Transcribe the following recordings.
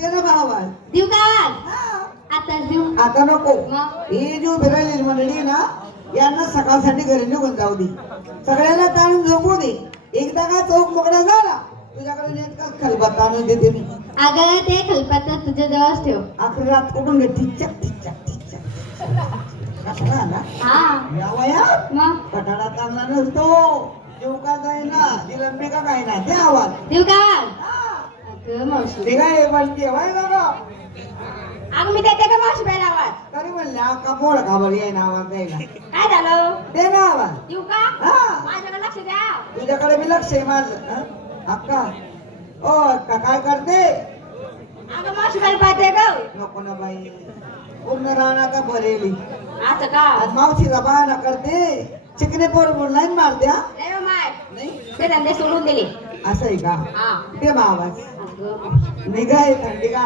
दे ना भावा. देऊ का आवाज? हा. आता देऊ. आता नको. मग? ही जी फिरायली मंडळी ना यांना सकाळसाठी घरी निघून जाऊ दे. सगळ्यांना ताणून झोपू दे. एकदा का चौक मोकळा झाला तुझ्याकडे नेटकाच खलबत्ता आणून देते मी. अगं ते खलपात तुझ्या जवळच ठेव. आखरी रात कुठून घे टिचक टिचक टिचक असला ना हा या वयात मग कटाळा चांगला नसतो. जेव का जाईना दिलंबे का काय ना ते आवाज. देऊ का आवाज? हा. अगं मावशी. ते काय म्हणते वाय बाबा अगं मी देते का मावशी बाहेर आवाज? तरी म्हणले अक्का पोळ खाबर येईना आवाज द्यायला. काय झालं? दे ना आवाज. देऊ का? हा. माझ्याकडे लक्ष द्या. तुझ्याकडे मी लक्ष आहे माझं. हं? अक्का ओ अक्का काय करते? अगं मावशी बाहेर पाहते ग. नको ना बाई पूर्ण राहणार भरेली असं का? आणि मावशीला बहाणा करते. चिकने पोर लाईन मारत्या नाही हो माय. नाही ते धंदे सोडून दिले. असं आहे का? हा. ते मग आवाज अगं निघाय थंडी का?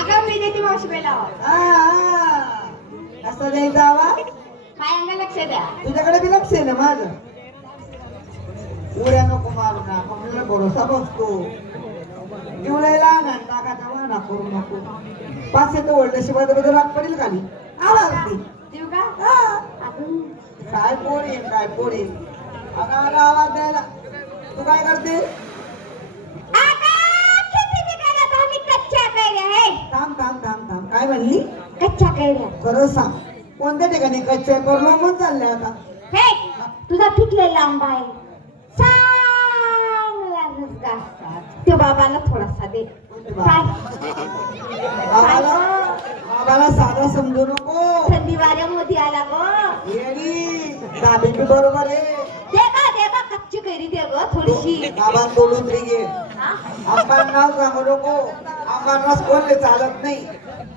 अगं मी देते मावशी बाहेर आवाज. असं द्यायचा आवाज. पायांना लक्ष द्या. तुझ्याकडे बी लक्ष आहे ना माझं. उड्या नको मारू ना कमला भरोसा बसतो. जीवलायला ना टाकाचा वाहना करू नको. पाचशे तो ओल्ड शिवाय बद्दल राग पडेल खाली आवाज दे. देऊ का? हा. अगं काय पोर येईल काय पोर येईल. अगं आला आवाज द्यायला. तू काय करते? कच्च्या कैऱ्या आहे. थांब थांब थांब थांब काय म्हणली? कच्च्या कैऱ्या. खरं सांग कोणत्या ठिकाणी कच्च्या करलो म्हणून चालले आता? हे तुझा पिकलेला आंबा आहे. चांगला रसगा. त्यो बाबाला थोडासा दे. काय? बाबाला बाबाला साधा समजू नको. थंडी वाऱ्यामध्ये आला ग. येडी दाबी बी बरोबर आहे. दे का कच्ची कैरी दे ग थोडीशी. बाबा तोडून तरी घे. हा? आंबा नाव सांगू नको. आंबा रस कोणले चालत नाही.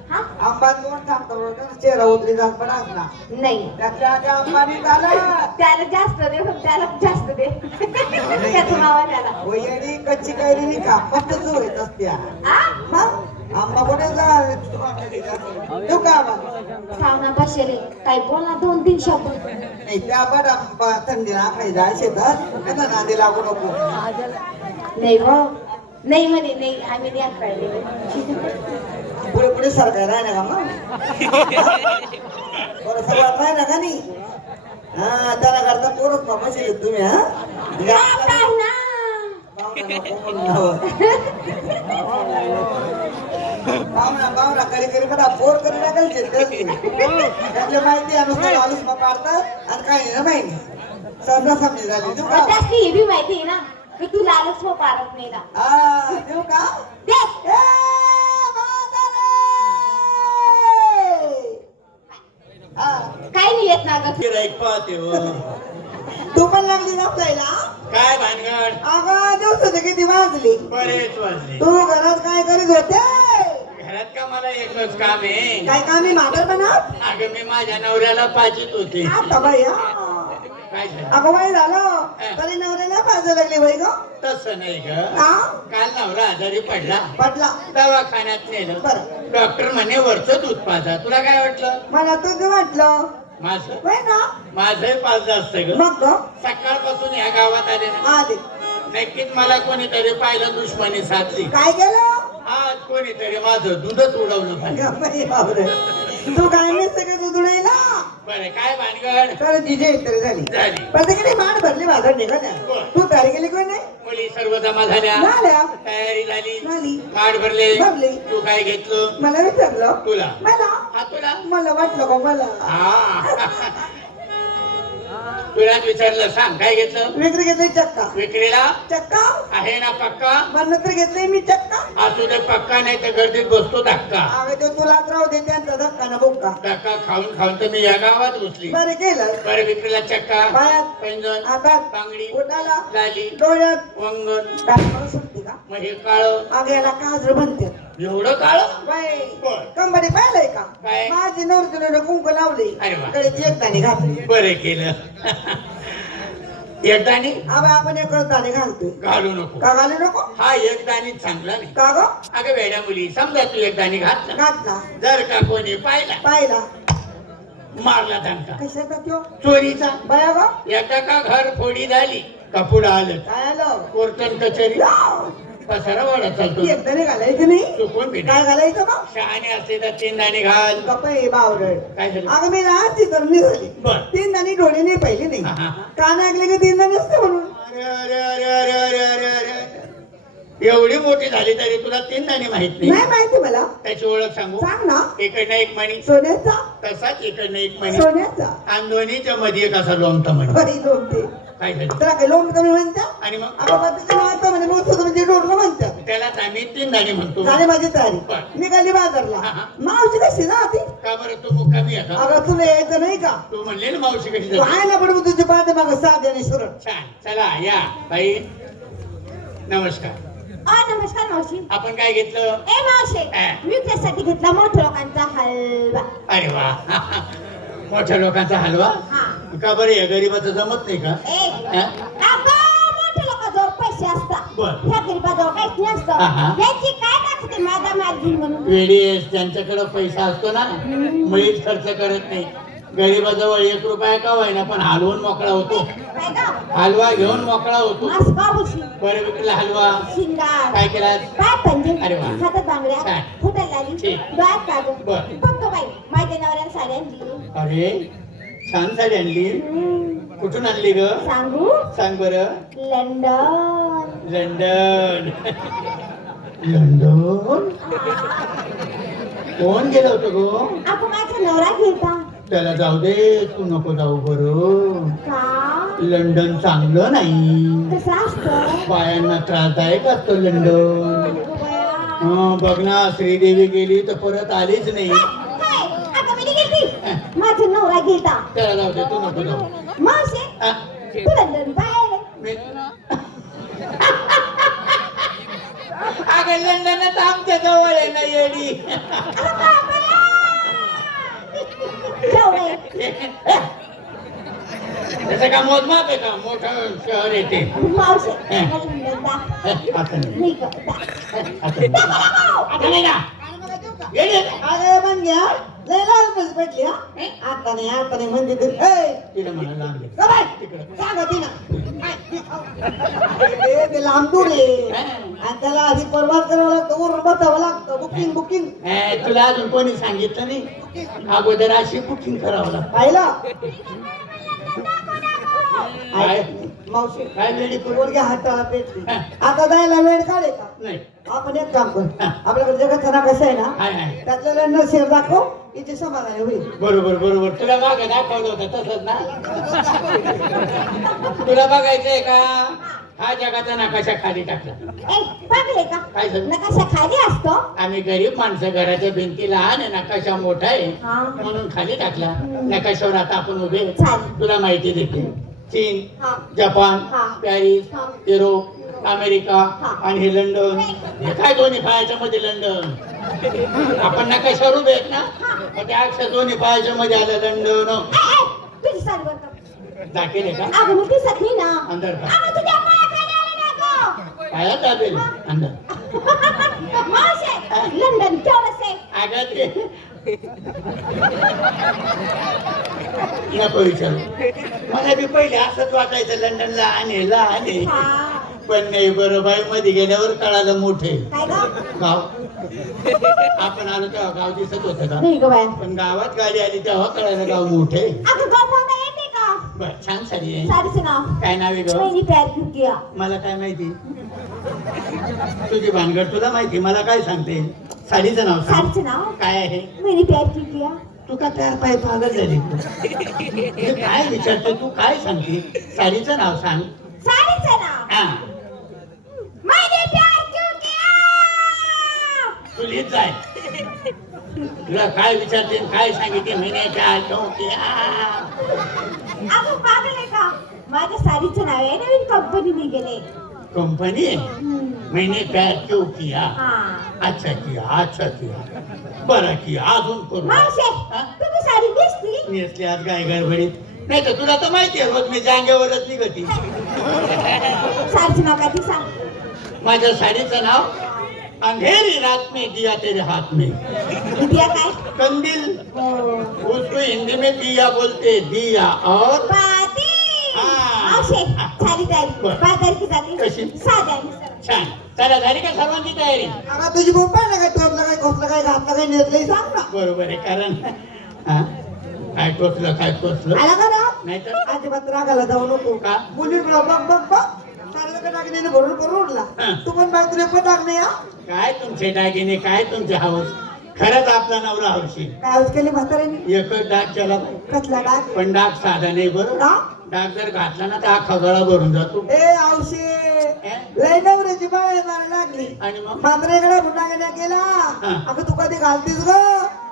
हा? आंबा दोन सांगतो चेहरा उतरी जात पडाच ना. नाही त्यातल्या आधी आंबा निघाला. त्याला जास्त दे. त्याला जास्त दे. त्याचं नाव आहे त्याला. हो येडी कच्ची कैरी नाही का पत्तच होत असत्या. हा? मग आंबा कुठे जा तू का आंबा सावना बसेले काय बोला 2-3 शब्द. नाही त्या पण आंबा थंडी राखाय जाय शेतात नाही तर नादी लागू नको. नाही हो नाही म्हणे नाही आम्ही नाही पाहिले. पुढे पुढे सरकार राहिना का मग बरं सगळं राहिना का नाही. हा त्याला करता पोरच का बसेल तुम्ही. हा काय ना पाहुणा पाहुणा करी करी बघा पोर करी टाकायचे त्यातले माहिती अनुसार आलूस मग काढतात आणि काही नाही ना माहिती समजा समजी झाली देऊ का? त्याची ही बी माहिती आहे ना की तू लालच हो पारत नाही ना. हा देऊ का? दे. ए, म्हातारे! हा, काही नाही येत ना ग. गिराईक पाहते हो. तू पण लागली जायला. काय भानगड? अगं दिवसाचे किती वाजली. बरेच वाजले. तू घरात काय करीत होते? घरात का मला एकच काम आहे. काय काम आहे म्हातार बनत? अगं मी माझ्या नवऱ्याला पाचित होते. आता बाई हा. काय झालं? अगं बाई झालं तरी नवऱ्याला पाहायला लागली बाई ग. तसं नाही ग. हा काल नवरा आजारी पडला. पटला दवाखान्यात नेलं. बरं डॉक्टर म्हणे वरचं दूध पाजा. तुला काय वाटलं? मला तुझं वाटलं माझं होय ना. माझंही पाच जास्त ग. मग ग सकाळपासून या गावात आले ना आले नक्कीच मला कोणीतरी पाहिलं दुश्मनी साधली. काय केलं? आज कोणीतरी माझं दूधच उडवलं पाहिजे. गं बाई बापरे. तू काय नाही सगळं दुधुळेला बरं काय भानगड? तर तिचे तरी झाली झाली. प्रत्येकाने माठ भरली बाजार निघाल्या. बरं. तू तयारी केली कोण नाही? मुली सर्व जमा झाल्या. झाल्या. तयारी झाली. झाली. माठ भरले. भरली. तू काय घेतलं? मला विचारलं तुला. मला हा तुला. मला वाटलं का मला हा तुला विचारलं सांग काय घेतलं? विक्री घेतली चक्का. विक्रीला चक्का आहे ना पक्का? म्हणून तर घेतली मी चक्का. असू दे पक्का नाही तर गर्दीत बसतो धक्का. अगं तो तुलाच राहू दे त्यांचा धक्का ना बुक्का. धक्का खाऊन खाऊन तर मी या गावात घुसली. बरं केलं. बरं विक्रीला चक्का पायात पैंजण हातात बांगडी उठाला लाली डोळ्यात वंगण काय करू शकते का? मग हे काळ अगं याला काजळ म्हणते एवढं काळ. बाई बरं. कंबडी पाहिलंय का? काय? माझी नवरीला कुंकू लावली अरे वा. कडेची एक दाणी घातली. बरं केलं. एकदाणी अबे आपण एक दाणी घालतोय घालू नको. का घालू नको? हा एकदाणी चांगला नाही. का ग? अगं वेड्या मुली समजा तू एकदाणी घातला घातला जर का कोणी पाहिला पाहिला मारला धमका कशाचा त्यो चोरीचा बाया ग एका का घर फोडी झाली का पुढं आलं काय आलं? कोर्टन कचेरी. पसारा वाढत चालतो एकदा नाही घालायचं नाही चुकून भेट काय घालायचं मग शहाणे असते तर 3 दाणे घाल गप्पा बावरड काय झालं अगं मी लहानची तरणी झाली बर 3 दाणी डोळे नाही पाहिले नाही हा, हा. कान ऐकले की 3 दाणे असते म्हणून अरे अरे अरे अरे अरे अरे अरे एवढी मोठी झाली तरी तुला 3 दाणे माहित नाही नाही माहिती मला त्याची ओळख सांगू सांग ना इकडनं एक मणी सोन्याचा तसाच इकडनं एक मणी सोन्याचा आणि दोन्हीच्या मध्ये एक असा लोमता म्हणे बरी लोणते काय झालं त्याला काही लोण तुम्ही म्हणता आणि मग अगं पद्धतीने म्हणता म्हणजे मोठं म्हणजे डोरलं म्हणतात त्यालाच आम्ही 3 दाणे म्हणतो झाली माझी तयारी बर. मी गेली बाजारला हा, हा. मावशी कशी ना ती का बरं तू मुक्कामी आहे का अगं तुला यायचं नाही का तू म्हणले ना मावशी कशी तू जाते आहे ना पण तुझी पाहते मागं साथ आणि सुरत छान चला या बाई नमस्कार नमस्कार मावशी आपण काय घेतलं ए मावशी हा. विकण्यासाठी घेतला मोठ्या लोकांचा हलवा अरे वा मोठ्या लोकांचा हलवा हा का बरं या गरीबाचं जमत नाही का ए हा? अगं, मोठ्या लोकांजवळ पैसे असतात बर. ह्या गरीबाजवळ काहीच हा, नसतं हा. यांची काय टाकते माझा मार्जिन म्हणून वेळेस ज्यांच्याकडे पैसा असतो ना मुळीच खर्च करत नाही गरीबाजवळ 1 रुपया का होईना पण हलवून मोकळा होतो काय गं? हलवा घेऊन मोकळा होतो मास बाबूशी बरं विकला हलवा शिंगार काय केला काय पंजे अरे वा. हातात बांगड्या छान. फुटायला आली ठीक. डोळ्यात काजू बर. बघतो बाई माझ्या नवऱ्याला साडी आणली अरे छान साडी आणली कुठून आणली ग सांगू सांग बरं लंडन लंडन लंडन कोण गेलं होतं गो आपण माझा नवरा घेता त्याला जाऊ दे तू नको जाऊ बरं का लंडन चांगलं नाही कसं असतं बायांना त्रासदायक असतं लंडन अगं बया. हा बघ ना श्रीदेवी गेली तर परत आलीच नाही हाय, अगं मी नाही गेलती. माझा नवरा घेता त्याला जाऊ दे तू नको जाऊ मावशी हा? तू लंडन बाहेर मी- अगं लंडनच आमच्या जवळ आहे ना येडी त्याचं का मोजमाप आहे का मोठं शहर येते मावशी हा. लंडन दा आता नाही नाही का दा. आता नाही ना येडी आहे. अरे पण घ्या लय लाल पैसे भेटली हा आता नाही म्हणजे ते ए, तिला म्हणा लांब घे. जा बाय. तिकडं. सांगा ती ना अरे, ते लांबून आहे आणि त्याला आधी परवाच करावं लागतं वर बसावं लागतं बुकिंग तुला अजून कोणी सांगितलं नाही अगोदर अशी बुकिंग करावं लागतं पाहिलं काय? मावशी काय वेळी पोरग्या हाताला पेटली आता जायला वेळ काढे का नाही आपण एक काम करू आपल्याकडे जगात ना कसं आहे ना हाय हाय त्यातल्या नसेल दाखव इथे समाधान होईल बरोबर बरोबर तुला मागं दाखवलं होतं तसंच ना तुला बघायचंय का हा जगाचा नकाशा खाली टाकला ए बघले का काय झालं? नकाशा खाली असतो आम्ही गरीब माणसं घराच्या भिंती लहान आहे नकाशा मोठा आहे हा. म्हणून खाली टाकला नकाशावर आता आपण उभे आहे. चालेल. तुला माहिती देते चीन हा. जपान हा. पॅरिस हा. युरोप अमेरिका हा. आणि हे लंडन हे काय दोन्ही पायाच्या मध्ये लंडन आपण नकाशावर उभे आहेत ना मग त्या अक्षर दोन्ही पायाच्या मध्ये आलं लंडन ए, ए, तुझी साडी बरं का दाखल आहे का अगं मी दिसत नाही ना अंदर का अगं तुझ्या पायाखाली आलं ना गं. पाया दाबेल अंदर मावशी लंडन केवढंच आहे अगं ते नको विचारू मला बी पहिले असंच वाटायचं लंडनला आणि हा. पण नाही बरं बाई मध्ये गेल्यावर कळालं मोठे काय गं? गाव आपण आलो तेव्हा गाव दिसत होतं का नाही गं बाया. पण गावात गाडी आली तेव्हा कळालं गाव मोठे अगं गोपाळला येते का बर छान साडी आहे साडीचं नाव काय नाव आहे ग मैंने प्यार क्यों किया मला काय माहिती तुझी भानगड तुला माहिती मला काय सांगते साडीचं नाव सांग साडीचं नाव काय आहे मैंने प्यार क्यों किया तू का तयार पाय पागल झाली तू हे काय विचारते तू काय सांगते साडीचं नाव सांग साडीचं नाव हा मैंने प्यार क्यों किया तू लिहित जाय तुला काय विचारते आणि काय सांगितले महिन्याच्या अगं पागल आहे का माझ्या साडीचं नाव आहे नवीन कंपनी गेले कंपनी मैंने प्यार क्यों किया हा अच्छा किया बरं किया अजून करू मावशे हा? तुम्ही साडी दिसती नेसली आज काय गडबडीत नाही तर तुला तर माहिती आहे रोज मी जांगेवरच निघती साडीचं नाव काय ती सांग माझ्या साडीचं नाव अंधेरी रात में दिया तेरे हाथ में दिया काय कंदील हो. उसको हिंदी में दिया बोलते दिया और बाती हाँ। मावशे झाली तयारी बरं. 5 तारखेची जाते कशी? साध्या छान चला झाली का सर्वांची तयारी आता तुझी बोंब पाहिजे काय टोचलं काय खोचलं काय घातलं काय नेतलंय सांग ना बरोबर आहे कारण हा? काय टोचलं काय टोचलं आला का ना नाही तर अजिबात रागाला जाऊ नको का? मुलीकडे बघ बघ बघ सारं का टाकण्याने भरून भरून उडला हा. तू पण बाय तुला पण टाकणे या काय तुमचे दागिने काय तुमचे हवस खरंच आपला नवरा हौशी काय आवाज केली म्हाताऱ्याने एकच डाग केला कसला डाग पण डाग साधा नाही बरोबर का डाग जर घातला ना तर अख्खा गळा भरून जातो ए आवशे लय नवऱ्याची बाळ मारायला लागली आणि मग म्हाताऱ्याकडे भुटागण्या केला हा. अगं तू कधी घालतीस ग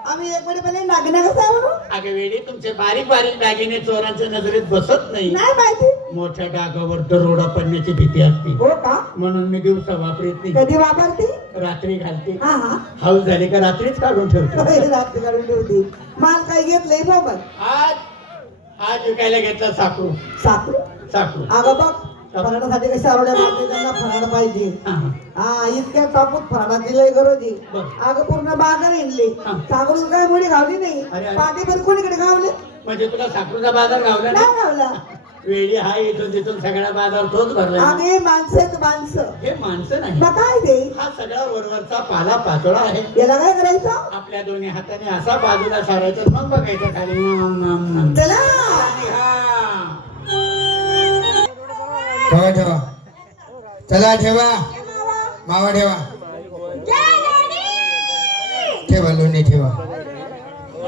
आम्ही एक वेळे पहिले नागण्या कसं आहे म्हणून अगे वेळी तुमचे बारीक बारीक दागिने चोरांच्या नजरेत बसत नाही नाही माहिती मोठ्या डागावर दरोडा पडण्याची भीती असते हो का म्हणून मी दिवसा वापरत नाही कधी वापरती रात्री घालते हा हा हाऊस झाली का रात्रीच काढून ठेवतो रात्री काढून ठेवती माल काही घेतलंय मोबाईल आज आज विकायला घेतला साखरू साखर साखरू अगं बघ फराडासाठी कशा आवड्या मारते त्यांना फराड पाहिजे हा. हा इतक्या टाकूत फराडाची लय गरज आहे बरं. अगं पूर्ण बाजार हिंडली हा. साखरून काय मुली घावली नाही अरे, अरे. पाठी पण कोणीकडे घावले म्हणजे तुला साखरूचा बाजार गावला नाही ना घावला वेळी हा इथून तिथून सगळा बाजार तोच भरला आम्ही माणसं माणसं हे माणसं नाही मग काय ते हा सगळा वरवरचा पाला पाचोळा आहे याला काय करायचं आपल्या दोन्ही हाताने असा बाजूला सारायचं मग बघायचं खाली नाम, नाम, नाम. चला आणि हा ठेवा ठेवा चला ठेवा मावा ठेवा ठेवा लोणी ठेवा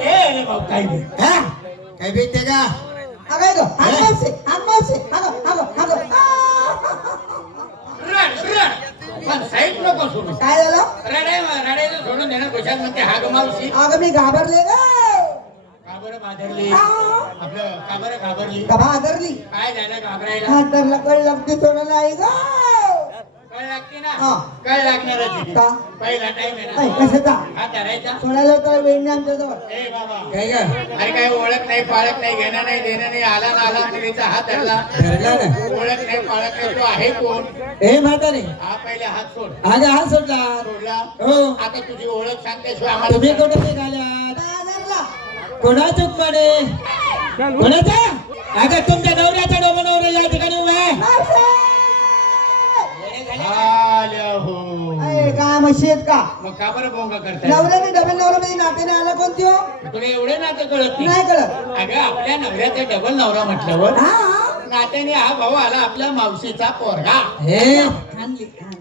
ए रे भाऊ काय नाही हा काय भेटते का अगं गं हात मावसे हात मावसे अगं अगं अगं रड रड पण साईड नको सोडू काय झालं रडायचं सोडून देणार कशात म्हणते हाग मावशी अगं मी घाबरले ग का बरं बाजारली आपलं का बरं घाबरली कभा आदरली काय झालं घाबरायला हाताला कळ लागते थोडं नाही ग कळ लागते ना हा. कळ लागणारच आहे. का? पहिला टाइम आहे ऐ, ना कशाचा हा धरायचा सोडायला तर वेळ नाही आमच्या जवळ ए बाबा काय का अरे काय ओळख नाही पाळख नाही घेणं नाही देणं नाही आला ना आला मुलीचा हात धरला धरला ना ओळख नाही पाळख नाही तो आहे कोण ए म्हातारे हा पहिले हात सोड अगं हा सोडला सोडला हो आता तुझी ओळख सांगल्याशिवाय तुम्ही आम्हाला कुठे निघाल्यात बाजारला. कोणाचं मध्ये कोणाचा अगं तुमच्या नवऱ्याचा डोबा नवरा या ठिकाणी उभा आहे मावशे! आल्या हो ऐ, काय म्हशी आहेत का मग का बरं बोंग करताय नवऱ्याने डबल नवरा म्हणजे नातेने आला कोणती हो तुला एवढे नातं कळत नाही नाही कळत अगं आपल्या नवऱ्याचा डबल नवरा म्हटल्यावर हा नात्याने हा भाऊ आला आपल्या मावशीचा पोरगा हे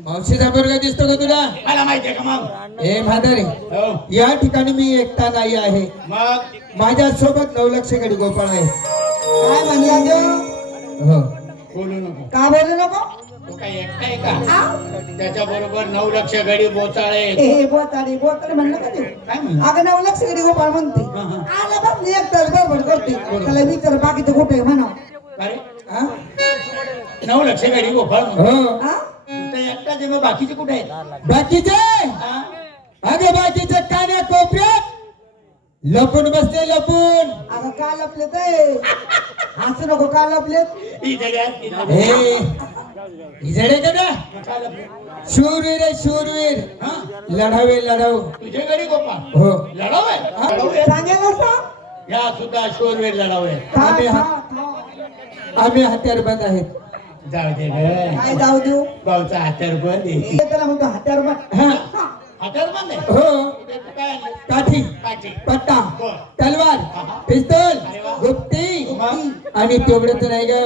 मावशीचा पोरगा दिसतो का तुला मला माहितीये का मग ए म्हातारे हो या ठिकाणी मी एकटा नाही आहे मग माझ्या सोबत 9 लक्ष गडी गोपाळ आहे काय म्हणला तो हो बोलू नको का बोलू नको तो काय एकटा आहे का त्याच्या बरोबर 9 लक्ष गडी बोचाळे हे बोताडी बोताडी म्हणलं का ते काय म्हणलं अगं 9 लक्ष गडी गोपाळ म्हणते हा, हा. आला बघ मी एकटाच बडबड करते त्याला विचार बाकीचं कुठे म्हणा अरे हा? 9 लक्ष गडी गोपाळ म्हणतो. हो हा तर एकटा जे मग बाकीचे कुठे आहेत बाकीचे हा? अगे बाकीचे कान्या कोपऱ्यात लपून बसते लपून अगं का लपले ते हसू नको का लपलेत ही जगी असती ना. हे इजडे का ना मग काय लपलं? शूरवीर आहे शूरवीर हा? लढावे लढाव तुझे गडी गोपाळ हो लढाव आहे लढाऊ आहे. सांगेल नसता या सुद्धा शोरवेर लढाऊ आहे आम्ही आम्ही हत्यार बंद आहेत जाऊ दे ग काय जाऊ देऊ भाऊचा हात्यार बंद आहे हे त्याला म्हणतो हत्यार बघ हा हात्यार बंद आहे हो ते तू काय आणलं? काठी काठी. पट्टा बरं. तलवार आहा. पिस्तूल अरे वा. गुप्ती मग? आणि तेवढंच नाही ग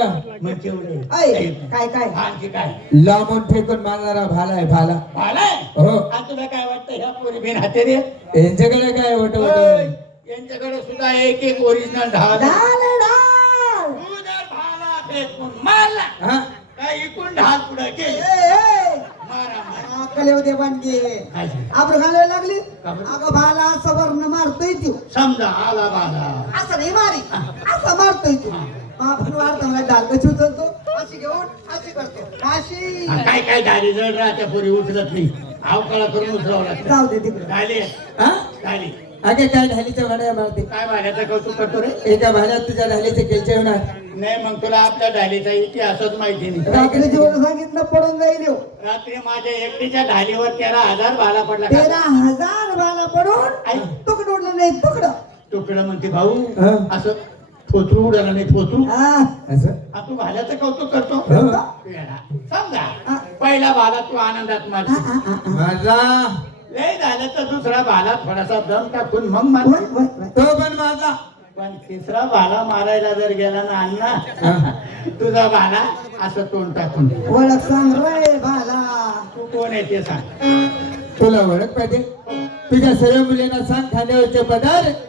मग केवढे? ऐ काय काय आणखी काय लांबून फेकून मारणारा भाला आहे भाला भालाय हो आणि तुला काय वाटतं ह्या पोरी बिन हातेरी आहेत? यांच्याकडे काय वट ओय, वट यांच्याकडे सुद्धा एक एक ओरिजिनल ढाल आहे. डाल डाल तू जर भाला फेकून मारला हा काय इकडून ढाल पुढे गेली ए, ए. मारा मारा अक्कल येऊ दे बांधली काय झालं? आपण घालायला लागली का बरं? अगं भाला असं वर्ण मारतोय तू समजा आला बाला असं नाही मारी असं मारतोय तू आपण वाढताना डाल कशी उचलतो अशी घेऊन अशी करतो अशी काय काय झाली जड राहत्या पोरी उचलत नाही अवकाळा करून उचलावं लागतं जाऊ दे तिकडे झाली हा झाली अगे काय ढालीच्या भाड्या मारते काय भाण्याचं कौतुक करतो रे एका भाड्यात तुझ्या ढालीचे केलचे होणार नाही मग तुला आपल्या ढालीचा इतिहासच माहिती नाही रात्री जेवण सांगितलं पडून जाईल ह्यो. रात्री माझ्या एकटीच्या ढालीवर 13,000 भाला पडला 13,000 भाला पडून तुकडं उडलं नाही तुकडं तुकडं म्हणते भाऊ हा. असं फोतरू उडाला नाही फोतरू हा असं हा, तू भाल्याचं कौतुक करतो हो. येडा. समजा पहिला भाला तू आनंदात मारतो माझा लय झालं तर दुसरा भाला थोडासा दम टाकून मग मार तो पण माझा पण तिसरा भाला मारायला जर गेला ना अण्णा तुझा भाला असं तोंड टाकून ओळख सांग रे बाला. तू कोण आहे ते सांग तुला ओळख पाहिजे तुझ्या सर्व मुलींना सांग खांद्यावरचे पदार्थ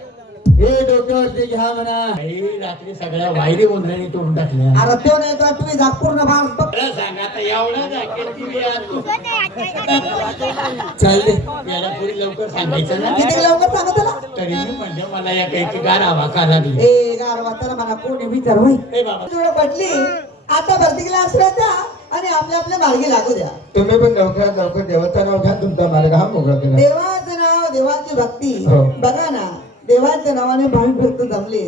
हे डोक्यावरती घ्या म्हणा आई, रात्री सगळ्या वायरी उंदरांनी तोडून टाकल्या अरे तो नाही तर तुम्ही जा पूर्ण भाग बघ. खरं सांग आता एवढं जाकेल की मी आज तू चालले याला पुढे लवकर सांगायचं ना किती लवकर सांगा त्याला. तरी मी म्हणजे मला या काही गार हवा का लागली ए गारवा त्याला मला कोणी विचार होय ए बाबा तुला पटली आता भरतीला आश्रय द्या आणि आपल्या आपल्या मार्गी लागू द्या. तुम्ही पण लवकरात लवकर देवाचं नाव घ्या तुमचा मार्ग हा मोकळा करा देवाचं नाव देवाची भक्ती हो. बघा ना देवाच्या नावाने भाविक भक्त जमले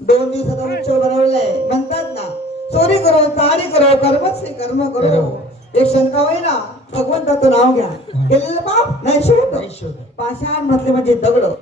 2 दिवसाचा उत्सव बनवलाय म्हणतात ना चोरी करो चारी करो कर्मच कर्म करो एक शंका होईना भगवंताचं नाव घ्या केलेलं पाप नाही शोध शोध. पाषाण म्हटले म्हणजे दगड